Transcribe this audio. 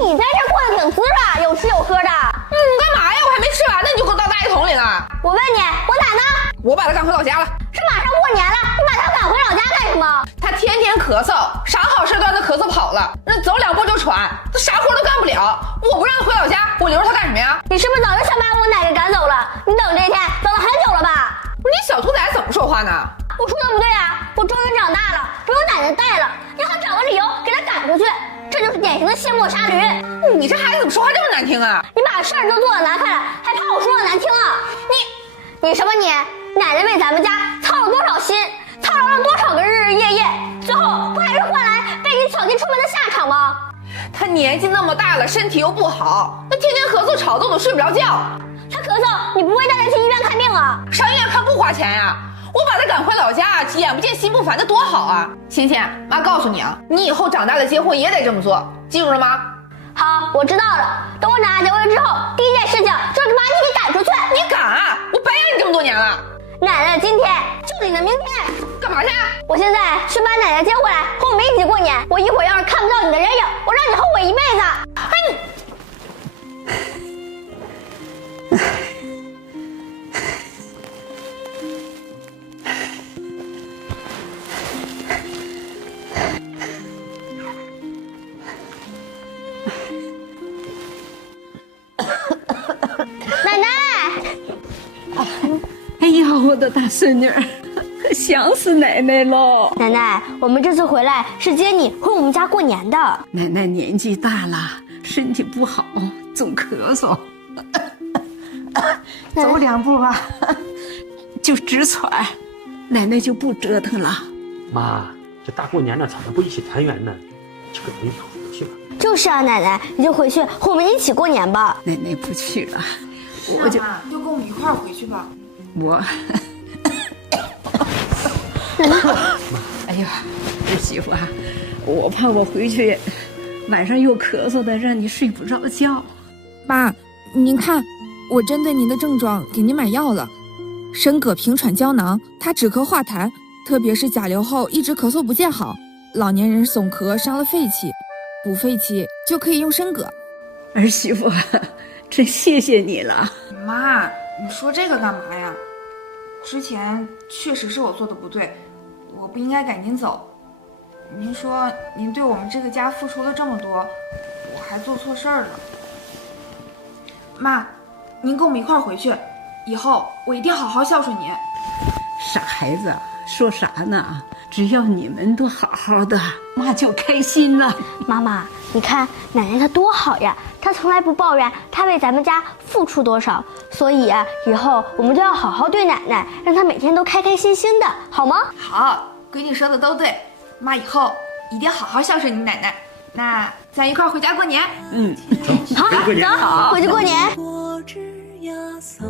你在这过得挺滋润，有吃有喝的。干嘛呀？我还没吃完呢，你就给我倒大一桶里了。我问你，我奶呢？我把她赶回老家了。是马上过年了，你把她赶回老家干什么？她天天咳嗽，啥好事都让她咳嗽跑了，那走两步就喘，她啥活都干不了。我不让她回老家，我留着她干什么呀？你是不是早就想把我奶给赶走了？你等这一天等了很久了吧？不是你小兔崽子怎么说话呢？我说的不对啊，我终于长大了，不用奶奶带了，你好找个理由给她赶出去，这就是典型的卸磨杀驴。你这孩子怎么说话这么难听啊？你把事儿都做得难看了，还怕我说的难听啊？你什么你？奶奶为咱们家操了多少心，操劳了多少个日日夜夜，最后不还是换来被你抢进出门的下场吗？她年纪那么大了，身体又不好，那天天咳嗽吵得我都睡不着觉。她咳嗽，你不会带她去医院看病啊？上医院看不花钱呀。我把她赶回老家，眼不见心不烦，那多好啊！欣欣，妈告诉你啊，你以后长大了结婚也得这么做，记住了吗？好，我知道了。等我奶奶结婚之后，第一件事情就是把你给赶出去。你敢啊？我白养你这么多年了。奶奶今天就是你的明天。干嘛去？我现在去把奶奶接回来，和我们一起过年。我一会儿要是看不到你的人影，我让你后悔一辈子。奶奶，哎呀，我的大孙女，可想死奶奶喽！奶奶，我们这次回来是接你回我们家过年的。奶奶年纪大了，身体不好，总咳嗽，走两步吧，就直喘，奶奶就不折腾了。妈，这大过年的，咱们不一起团圆呢？这个没想回去吧？就是啊，奶奶，你就回去和我们一起过年吧。奶奶不去了，我就跟我们一块儿回去吧。我，哎呀，儿媳妇啊，我怕我回去晚上又咳嗽的，让你睡不着觉。妈，您看，我针对您的症状给您买药了，参葛平喘胶囊，它止咳化痰，特别是甲流后一直咳嗽不见好，老年人耸咳伤了肺气，补肺气就可以用参葛。儿媳妇，真谢谢你了。妈，你说这个干嘛呀？之前确实是我做的不对，我不应该赶您走。您说您对我们这个家付出了这么多，我还做错事儿了。妈，您跟我们一块儿回去，以后我一定好好孝顺您。傻孩子，说啥呢？只要你们都好好的，妈就开心了。妈妈，你看奶奶她多好呀，她从来不抱怨她为咱们家付出多少，所以啊，以后我们就要好好对奶奶，让她每天都开开心心的，好吗？好，闺女说的都对，妈以后一定好好孝顺你奶奶。那咱一块儿回家过年。嗯，好，走，回去过年。我只要走